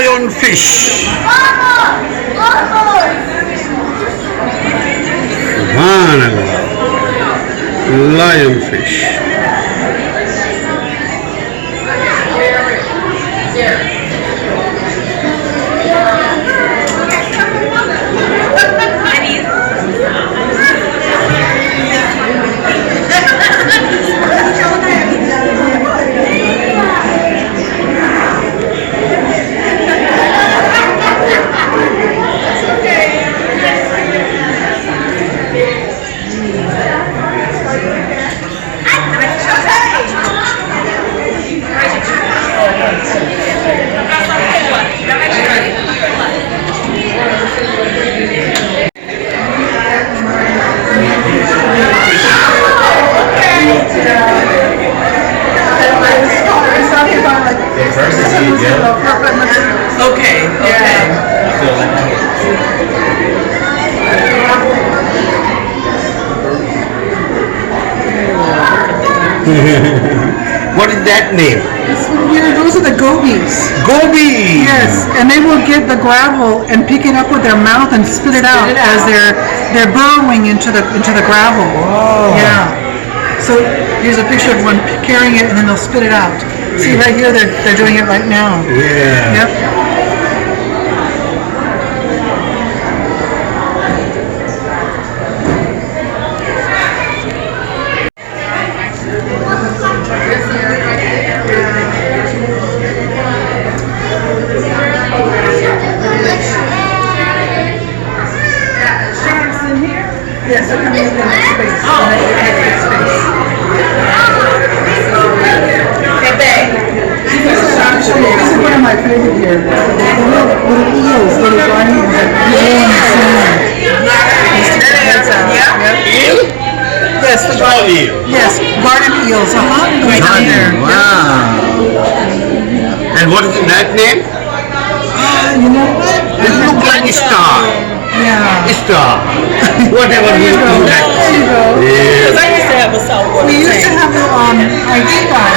lionfish. Subhanallah. Lionfish. Okay, okay. What is that name? Those are the gobies. Gobi. Yes, and they will get the gravel and pick it up with their mouth and spit it out as they're burrowing into the gravel. Wow. Yeah. So here's a picture of one carrying it, and then they'll spit it out. See right here, they're doing it right now. Yeah. Yep. Yes, they're coming in the next space. This is one of my favorite here. Little eels, little garden eels. Yes, the garden eel. Yes, garden eels. Right down there. Wow. And what is that name? You know what? It looks like a star. Yeah. Star. Whatever you do that. There you go. Because I used to have a saltwater We used to have the ID card.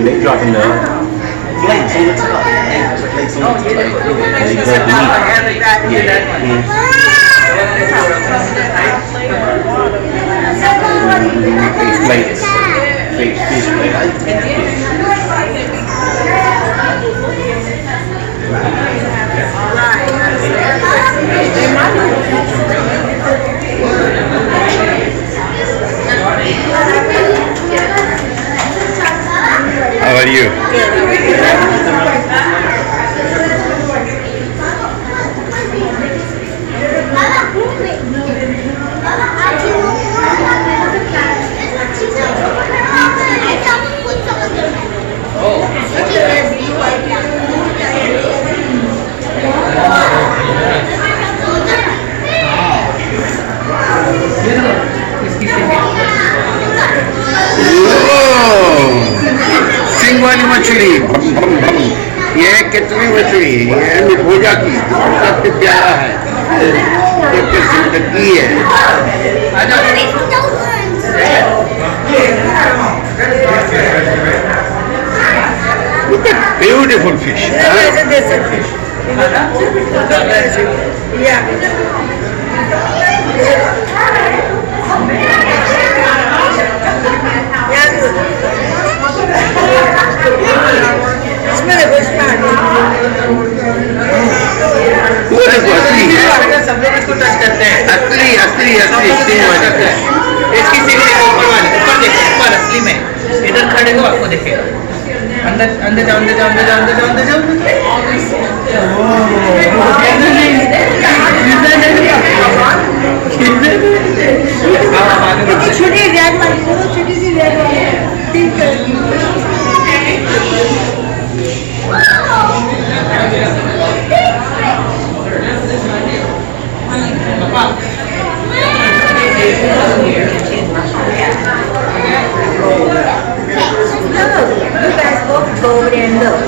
They dropping the flakes on the top. Flakes on the top. Flakes. Fake fish flakes. How are you? सिंग वाली मछली ये कितनी मछली ये मिठोजा की सबसे प्यारा है सबसे जिंदगी है Look at beautiful fish. असली असली असली सिंग वाली इसकी सीढ़ी देखो ऊपर वाले ऊपर देखो ऊपर असली में इधर खड़े हो आपको दिखेगा अंदर अंदर जाओ अंदर जाओ अंदर जाओ अंदर जाओ अंदर जाओ छोटी रेड वाली छोटी सी रेड वाली पिंक कलर की Go over there and look.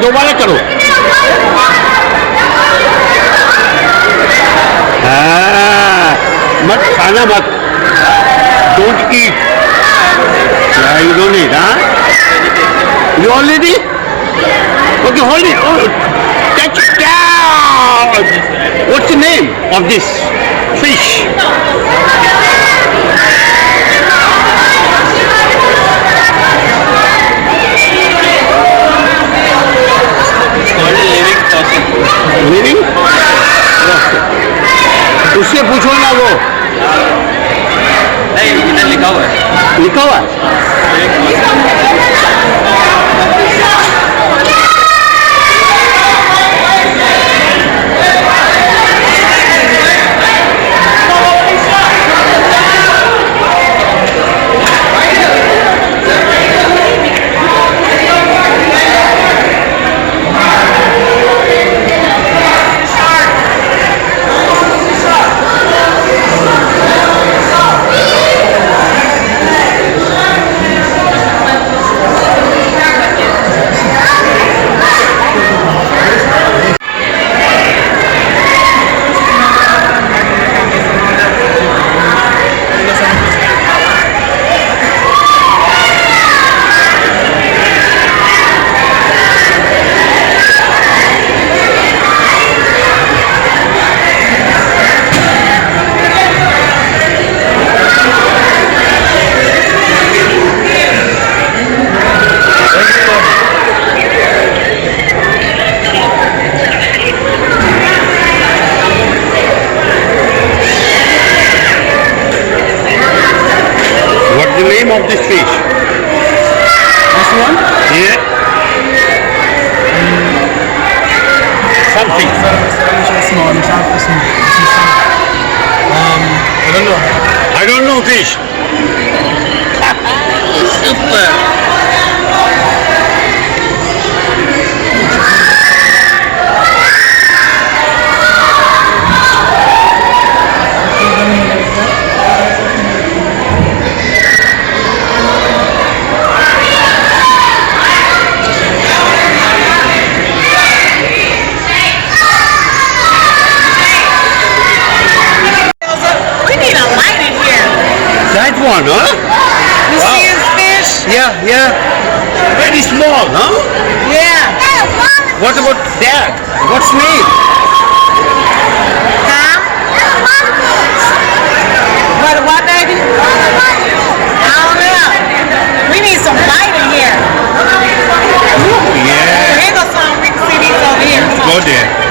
दोबारा करो हाँ, मत खाना मत don't eat you don't eat huh you already okay hold it oh, catch it down what's the name of this fish living उससे पूछो ना वो नहीं इधर लिखा हुआ है लिखा हुआ है The name of this fish? This one? Yeah. Something. Small, I don't know I don't know fish. super That one, huh? You see his fish? Yeah. Very small, huh? Yeah. What about that? What's name? Huh? What, baby? I don't know. We need some light in here. Yeah. Here goes some. We can see these over here. Go there.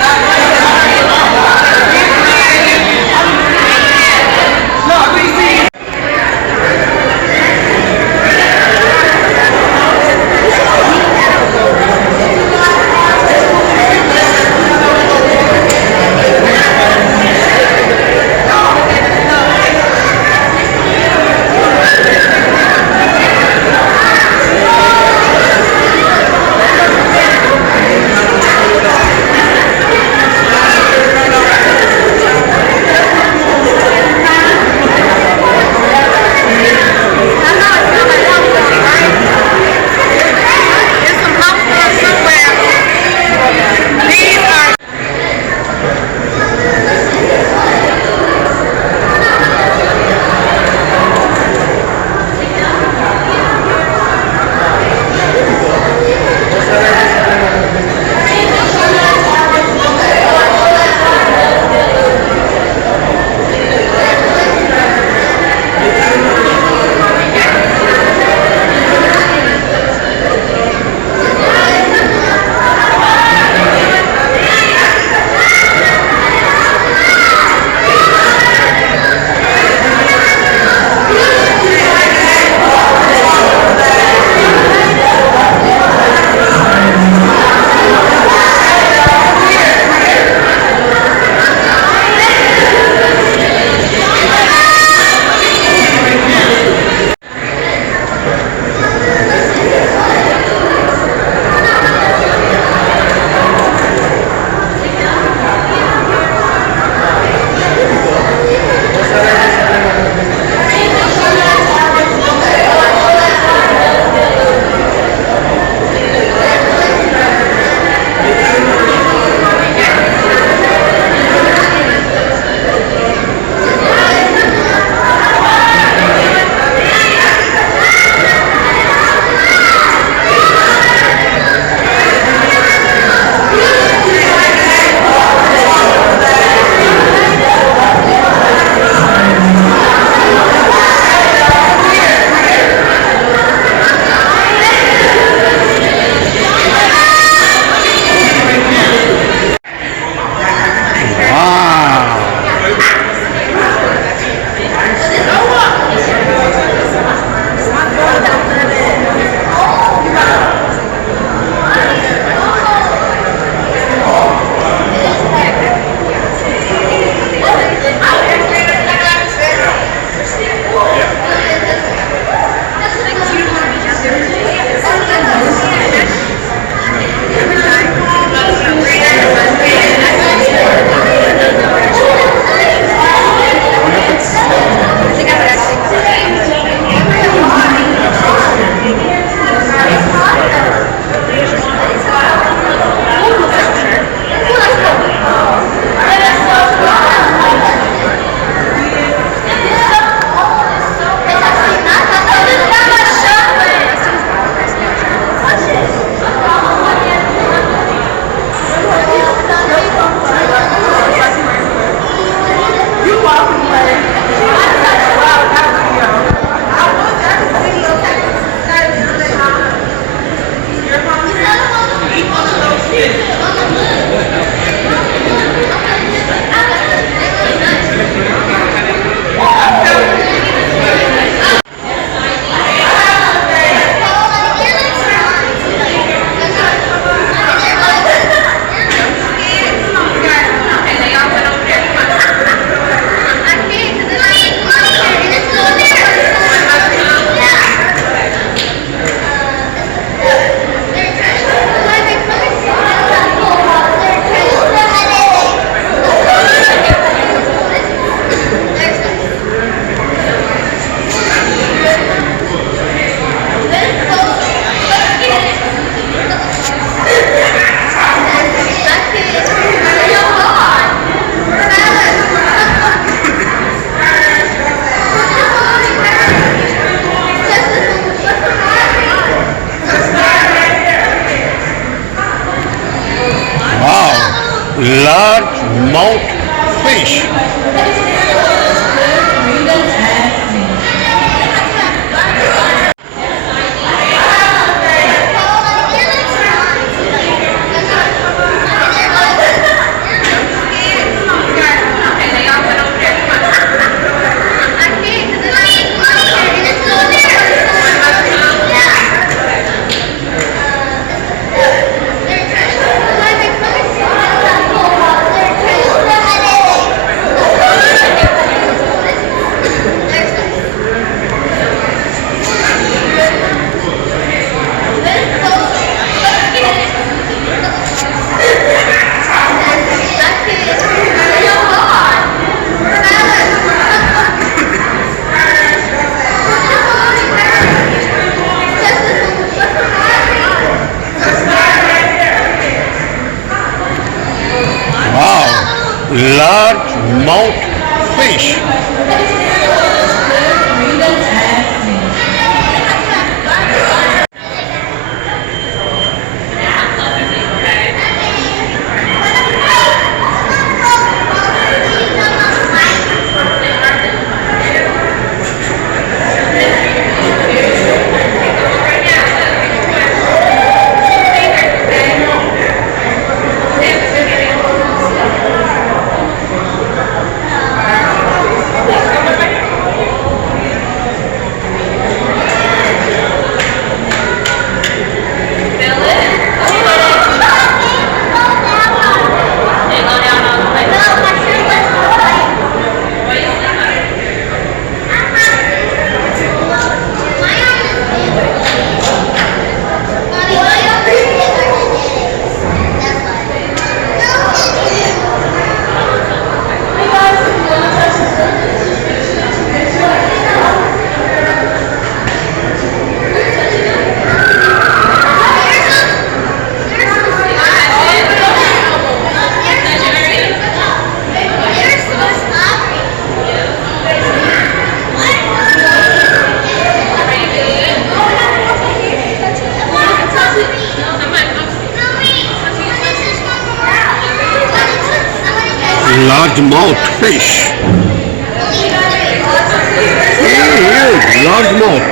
mouth fish. Wow, large mouth fish. Large mouth fish. Huge, large mouth.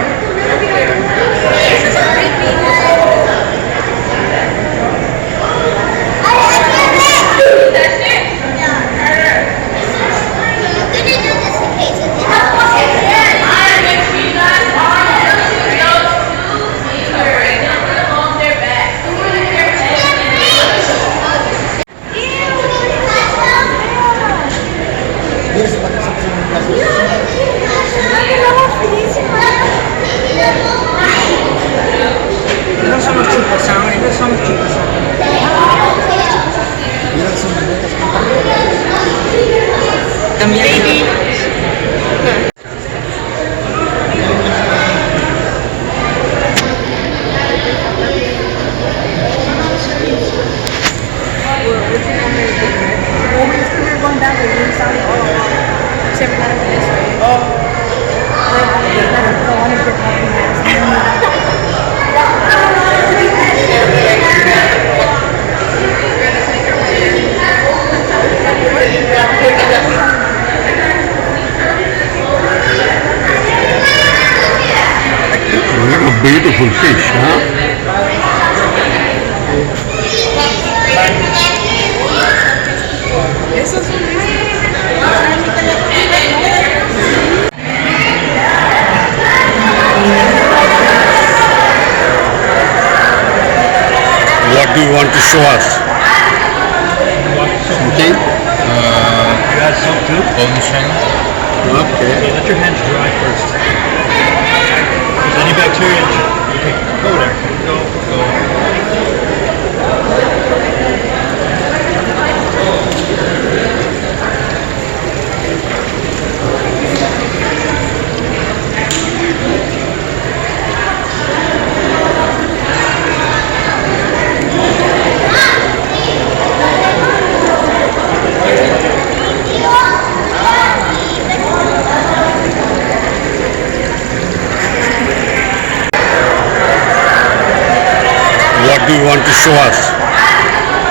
Beautiful fish, huh? What do you want to show us? Something? You add salt too? Golden string. Okay. Let your hands dry first. If there's any bacteria, okay, go there. Go. What do you want to show us?